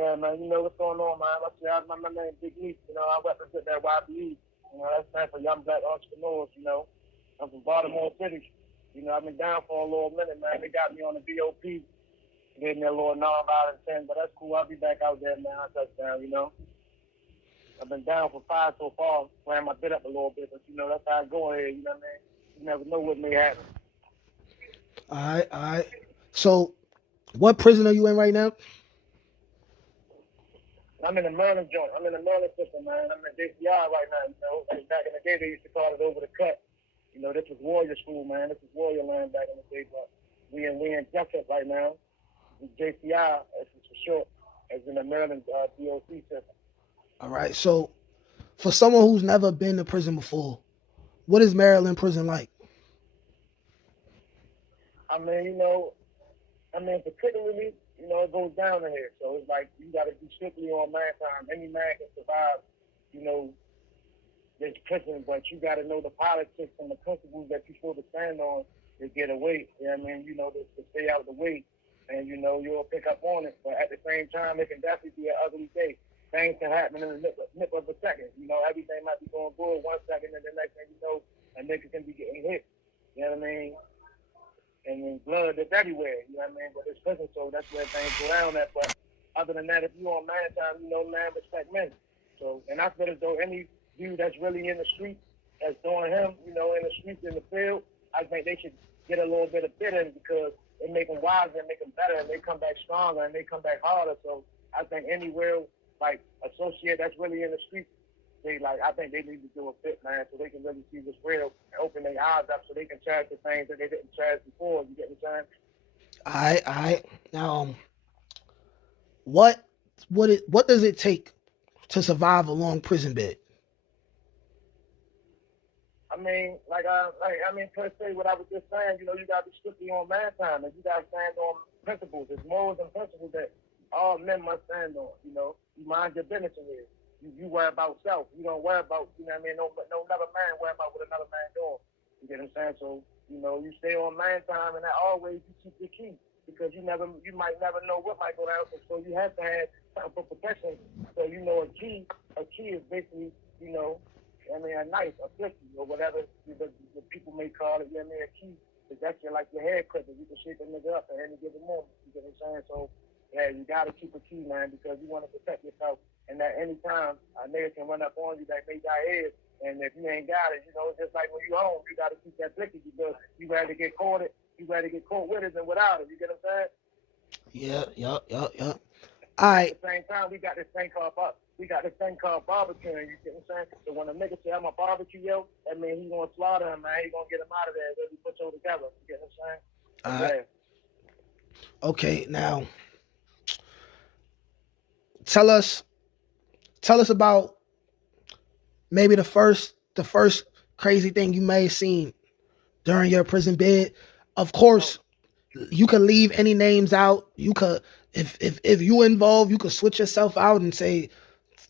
Yeah, man, you know what's going on, man. My name Big Nique, I represent that Y.B.E. That's stand for Young Black Entrepreneurs, I'm from Baltimore City. I've been down for a little minute, man. They got me on the BOP, gave me a little nonviolent 10, but that's cool. I'll be back out there, man. I'll touch down. I've been down for 5 so far, ran my bit up a little bit, but that's how I go ahead, you know what I mean? You never know what may happen. All right, all right. So, what prison are you in right now? I'm in the Maryland joint. I'm in the Maryland system, man. I'm in JCR right now, Like back in the day, they used to call it over the cut. This was Warrior School, man. This was Warrior Land back in the day, but we in Jessup right now. JCI, as it's for short, as in the Maryland DOC system. All right. So, for someone who's never been to prison before, what is Maryland prison like? I mean, particularly, it goes down in here. So it's like you got to be strictly on man time. Any man can survive, you know, this prison, but you got to know the politics and the principles that you're supposed to stand on to get away. To stay out of the way, and you'll pick up on it. But at the same time, it can definitely be an ugly day. Things can happen in the nip of a second. Everything might be going good 1 second, and the next thing you know, a nigga can be getting hit. You know what I mean? And then blood is everywhere. You know what I mean? But it's prison, so that's where things go down at. But other than that, if you on man time, man respect men. So, and I feel as though any dude that's really in the street, that's doing him, in the streets, in the field, I think they should get a little bit of bit in because it make them wiser and make them better, and they come back stronger and they come back harder. So I think anywhere like associate that's really in the streets, I think they need to do a bit, man, so they can really see what's real and open their eyes up so they can charge the things that they didn't charge before. You get what I'm saying? All right, all right. Now, what what does it take to survive a long prison bed? Per se, what I was just saying, you got to be strictly on man time, and you got to stand on principles. There's morals and principles that all men must stand on. You mind your business in here. You worry about self. You don't worry about, no another man worry about what another man doing. You get what I'm saying? So, you stay on man time, and that always you keep your key because you might never know what might go down. So you have to have something for protection. So a key is basically, a knife, a fifty, or whatever the people may call it. A key is that's like your hair clipper. You can shake a nigga up at any given moment. You get what I'm saying? So, yeah, you got to keep a key, man, because you want to protect yourself. And at any time, a nigga can run up on you that may die head. And if you ain't got it, just like when you home, you got to keep that blicky because you rather get caught with it than without it. You get what I'm saying? Yeah, yeah. All At right, the same time, we got this thing called barbecue. You get what I'm saying? So when a nigga say I'm a barbecue, yo, that means he gonna slaughter him, man. He gonna get him out of there. Really put you together. You get what I'm saying? So all right. yeah. Okay, now tell us tell us about maybe the first crazy thing you may have seen during your prison bed. Of Oh, course, you could leave any names out. You could if you involved, you could switch yourself out and say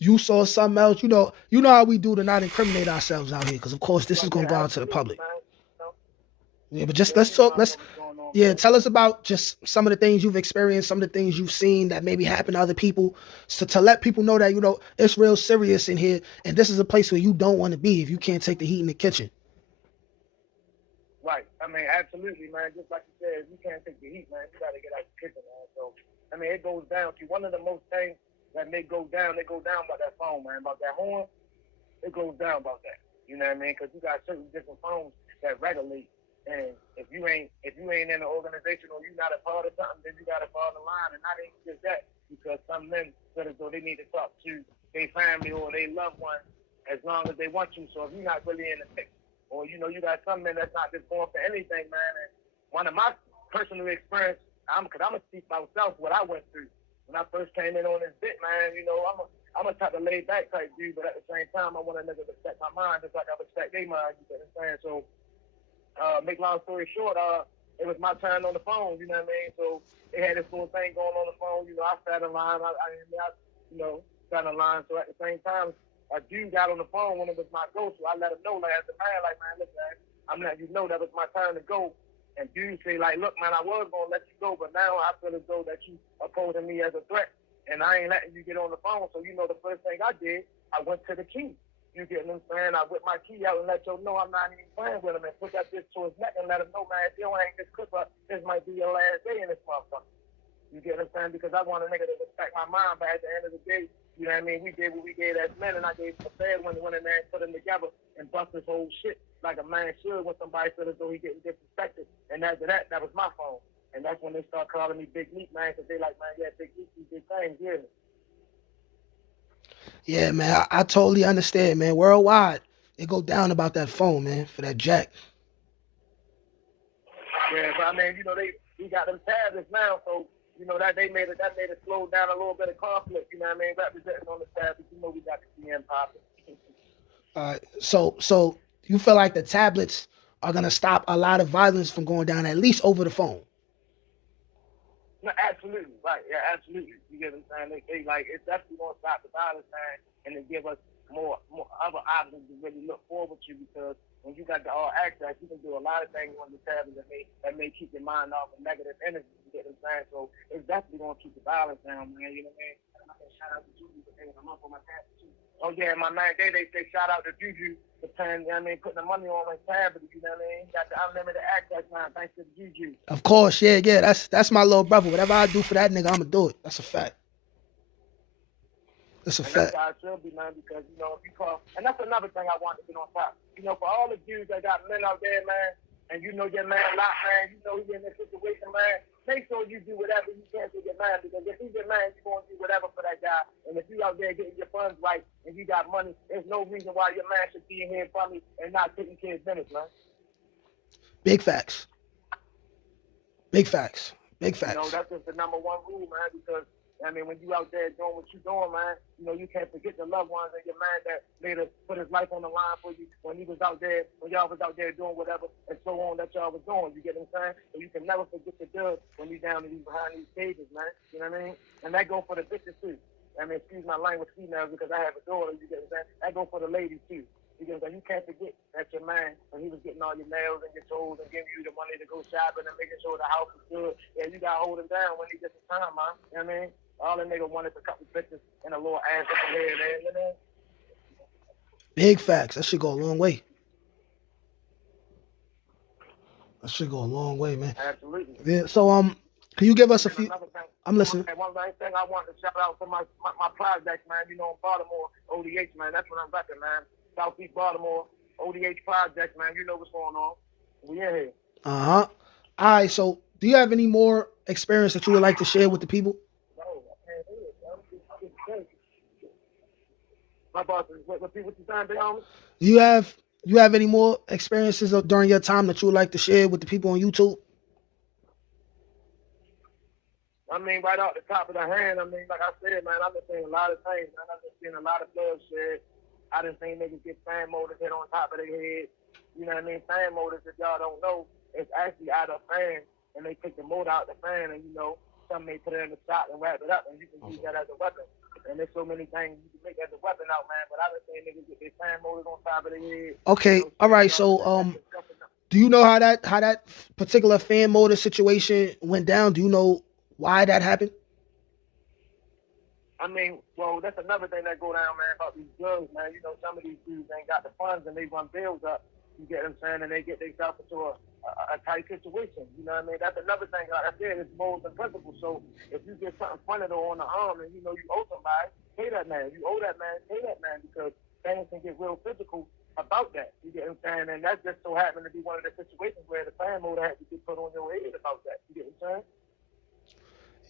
you saw something else. You know how we do to not incriminate ourselves out here, because of course this is right, gonna yeah, go out to the absolutely, public. man. Yeah, but just Yeah, let's you know talk. I know Let's what's going on, Yeah, man. tell us about just some of the things you've experienced, some of the things you've seen that maybe happen to other people, so to let people know that it's real serious in here, and this is a place where you don't want to be if you can't take the heat in the kitchen. Right. Absolutely, man. Just like you said, if you can't take the heat, man, you got to get out the kitchen, man. So, it goes down to one of the most things that they go down about that phone, man, about that horn. It goes down about that. You know what I mean? Because you got certain different phones that regulate. And if you ain't in an organization or you're not a part of something, then you got to fall in line. And not even just that, because some men feel as though they need to talk to their family or their loved ones as long as they want to. So if you're not really in the mix, or you got some men that's not just going for anything, man. And one of my personal experience, because I'm gonna speak myself what I went through when I first came in on this bit, man. I'm a type of laid back type dude, but at the same time, I want a nigga to respect my mind just like I respect their mind. You get what I'm saying? So, make long story short, it was my turn on the phone. You know what I mean? So they had this little thing going on the phone. I sat in line. Sat in line. So at the same time, a dude got on the phone when it was my go. So I let him know, like, as a man, like, man, look, man, I'm letting you know that was my turn to go. And dude say, like, look, man, I was gonna let you go, but now I feel as though that you are posing me as a threat and I ain't letting you get on the phone. So you know the first thing I did, I went to the key. You get what I'm saying? I whip my key out and let you know I'm not even playing with him and put that bitch to his neck and let him know, man, if you don't hang this clip up, this might be your last day in this motherfucker. You get what I'm saying? Because I want a nigga to respect my mind, but at the end of the day, you know what I mean? We did what we did as men, and I gave him a bed when he went in there and put him together and bust his whole shit like a man should when somebody feel as though he getting disrespected. And after that, that was my phone. And that's when they start calling me Big Nique, man, because they like, man, yeah, Big Nique, you big things, yeah. Yeah, man, I totally understand, man. Worldwide, it go down about that phone, man, for that jack. Yeah, but I mean, you know, we got them tablets now, so you know that made it slow down a little bit of conflict. You know what I mean? Representing on the tablets, you know, we got the CM popping. So you feel like the tablets are gonna stop a lot of violence from going down, at least over the phone. No, absolutely, right? Yeah, absolutely. You get what I'm saying? They like it's definitely gonna stop the violence, man, and to give us more other options to really look forward to because when you got the all access, you can do a lot of things on the tablet that may keep your mind off of negative energy. You get what I'm saying? So it's definitely gonna keep the violence down, man. You know what I mean? And I'm gonna shout out to Juju for taking them up on my tablet too. Oh yeah, my man, they shout out to Juju for paying, you know what I mean, putting the money on my tablet. You know what I mean? Got the unlimited access now thanks to the Juju. Of course, yeah. That's my little brother. Whatever I do for that nigga, I'ma do it. That's a fact. That's a And that's fact. how it should be, man, because, you know, if you call, and that's another thing I want to get on top. You know, for all the dudes that got men out there, man, and you know your man a lot, man, you know he's in this situation, man, make sure you do whatever you can for your man, because if he's your man, you're going to do whatever for that guy. And if you out there getting your funds right and you got money, there's no reason why your man should be in here for me and not taking care of business, man. Big facts. Big facts. Big You know, facts. that's just the number one rule, man, because I mean, when you out there doing what you doing, man, you know, you can't forget the loved ones and your man that later put his life on the line for you when he was out there, when y'all was out there doing whatever and so on that y'all was doing. You get what I'm saying? So you can never forget the dub when you down these behind these stages, man. You know what I mean? And that go for the bitches too. I mean, excuse my language, females, because I have a daughter. You get what I'm saying? That go for the ladies too. Because you can't forget that your man, when he was getting all your nails and your toes and giving you the money to go shopping and making sure the house is good, yeah, you got to hold him down when he gets the time, man. You know what I mean? All the nigga wanted a couple pictures and a little ass up here and there, you know? Big facts. That should go a long way. That should go a long way, man. Absolutely. Yeah. So can you give And us a then few? another thing, I'm listening. one thing I want to shout out to my projects, man, you know, in Baltimore, ODH, man. That's what I'm repping, man. Southeast Baltimore, ODH projects, man. You know what's going on. We in here. Uh-huh. All right. So do you have any more experience that you would like to share with the people? No, I can't do it, man. My boss is, what you saying, big homie? Do you have any more experiences during your time that you would like to share with the people on YouTube? I mean, right off the top of the hand, I mean, like I said, man, I've been seeing a lot of things, man. I've been seeing a lot of bloodshed. I done seen niggas get fan motors hit on top of their head. You know what I mean? Fan motors, if y'all don't know, it's actually out of fan, and they take the motor out the fan, and, you know, some may put it in the shot and wrap it up, and you can use that as a weapon. And there's so many things you can make as a weapon out, man. But I've been seeing niggas get their fan motors on top of their head. Okay. You know, All right. all So that do you know how that particular fan motor situation went down? Do you know why that happened? I mean, well, that's another thing that go down, man, about these drugs, man. You know, some of these dudes ain't got the funds and they run bills up. You get what I'm saying? And they get themselves into a tight situation. You know what I mean? That's another thing. Like I said, it's morals and principles. So if you get something funded or on the arm and you know you owe somebody, pay that man. You owe that man, pay that man because things can get real physical about that. You get what I'm saying? And that just so happened to be one of the situations where the fan motor had to get put on your head about that. You get what I'm saying?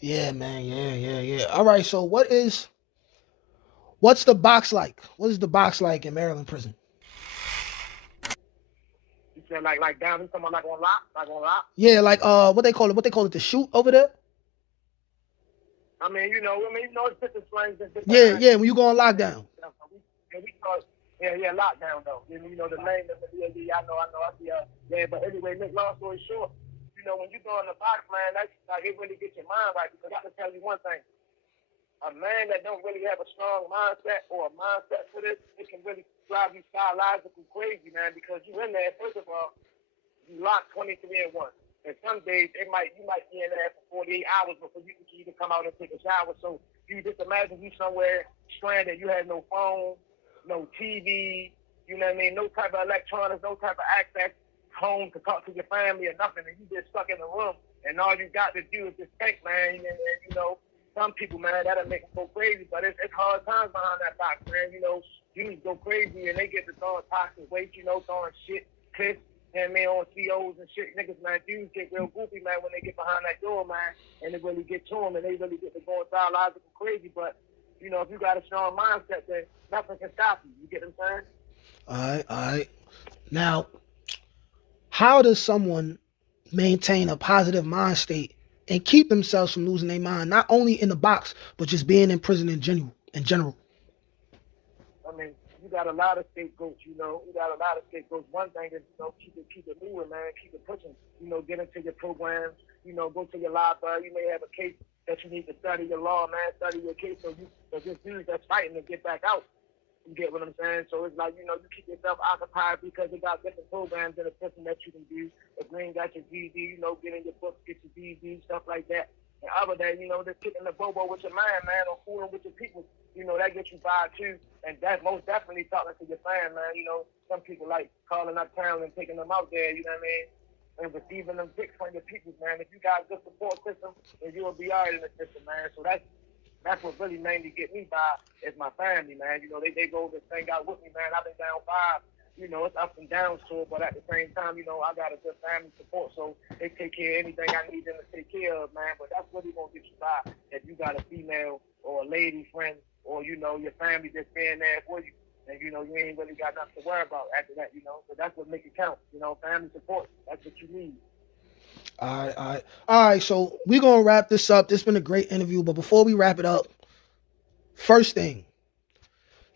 Yeah, man. Yeah. All right. So what's the box like? What is the box like in Maryland prison? You said like down here, someone like on lock, Yeah, like what they call it, the shoot over there. It's different strains and different Yeah. actions. When you go on lockdown. We call lockdown though. You know, the name of the DOD, I see. But anyway, make long story short, you know, when you go in the box, man, that's like it really gets your mind right. Because I can tell you one thing: a man that don't really have a strong mindset or a mindset for this, it can really drive you psychologically crazy, man. Because you in there, first of all, you lock 23 and 1. And some days you might be in there for 48 hours before you can even come out and take a shower. So You just imagine you somewhere stranded. You had no phone, no TV, you know what I mean? No type of electronics, no type of access home to talk to your family or nothing, and you just stuck in the room, and all you got to do is just think, man. And you know, some people, man, that'll make them go crazy, but it's hard times behind that box, man. You know, dudes go crazy and they get to throwing toxic waste, you know, throwing shit, piss, and man, on COs and shit. Niggas, man, dudes get real goofy, man, when they get behind that door, man, and it really get to them, and they really get to going psychological crazy. But you know, if you got a strong mindset, then nothing can stop you. You get what I'm saying? All right. Now, how does someone maintain a positive mind state and keep themselves from losing their mind, not only in the box, but just being in prison in general? I mean, you got a lot of scapegoats, you know. You got a lot of scapegoats. One thing is, you know, keep it moving, man. Keep it pushing. You know, get into your programs. You know, go to your library. You may have a case that you need to study your law, man. Study your case so this dude that's fighting to get back out. You get what I'm saying? So it's like, you know, you keep yourself occupied because they got different programs in the system that you can do. If you ain't got your GED, you know, get in your books, get your GED, stuff like that. And other than, you know, just kicking the bobo with your mind, man, or fooling with your people, you know, that gets you by too. And that most definitely talking to your fan, man. You know, some people like calling up town and taking them out there, you know what I mean? And receiving them pics from your people, man. If you got a good support system, then you'll be all right in the system, man. So that's what really mainly get me by is my family, man. You know, they go this thing out with me, man. I've been down 5. You know, it's ups and downs to it, but at the same time, you know, I got a good family support, so they take care of anything I need them to take care of, man. But that's really gonna get you by if you got a female or a lady friend or, you know, your family just being there for you. And, you know, you ain't really got nothing to worry about after that, you know. So that's what make it count, you know, family support. That's what you need. All right. So we're gonna wrap this up. This has been a great interview, but before we wrap it up, first thing,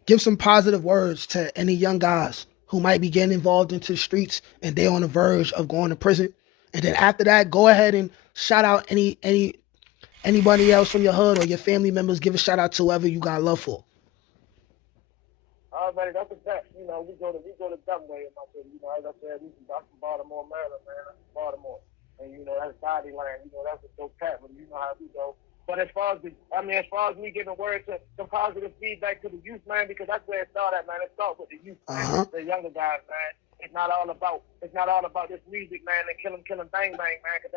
give some positive words to any young guys who might be getting involved into the streets and they're on the verge of going to prison. And then after that, go ahead and shout out anybody else from your hood or your family members. Give a shout out to whoever you got love for. Alrighty, that's a fact. You know, we go to Dunway in my city. You know, as I said, I'm from Baltimore, Maryland, man. I'm from Baltimore. And, you know, that's body line. You know, that's a dope cat, but you know how we go. But as far as me giving word to some positive feedback to the youth, man, because that's where it started, man. It started with the youth, man, the younger guys, man. It's not all about this music, man, and kill 'em, bang, bang, man, because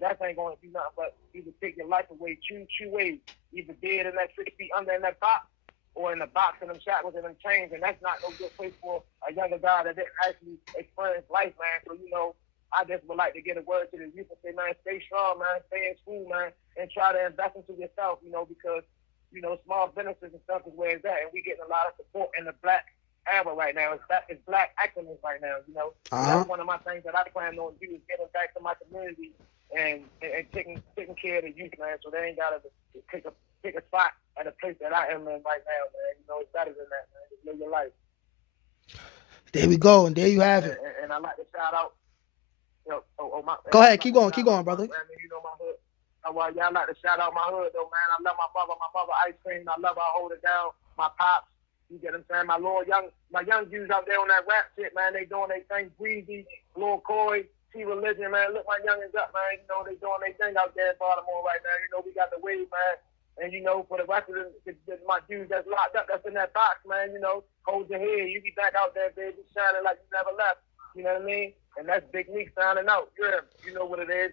that ain't going to do nothing but either take your life away, two ways, either dead in that 6 feet under in that box, or in the box and them shackles and them chains, and that's not no good place for a younger guy that didn't actually experience life, man. So, you know, I just would like to get a word to the youth and say, man, stay strong, man, stay in school, man, and try to invest into yourself, you know, because, you know, small businesses and stuff is where it's at, and we getting a lot of support in the black era right now. It's black excellence right now, you know. So that's one of my things that I plan on doing is getting back to my community and taking care of the youth, man, so they ain't got to pick a spot at a place that I am in right now, man. You know, it's better than that, man. Just live your life. There we go, and there you have it. And I like to shout out. Go ahead, keep going, brother. You know my hood. Well, y'all like to shout out my hood though, man. I love my mother ice cream. I love her, hold it down. My pops, you get what I'm saying? My young dudes out there on that rap shit, man. They doing their thing. Breezy, Lil Coy, T Religion, man. Look my youngins up, man. You know they doing their thing out there in Baltimore right now. You know we got the wave, man. And you know for the rest of my dudes that's locked up, that's in that box, man. You know, hold your head. You be back out there, baby, shining like you never left. You know what I mean? And that's Big Nique signing out. You know what it is.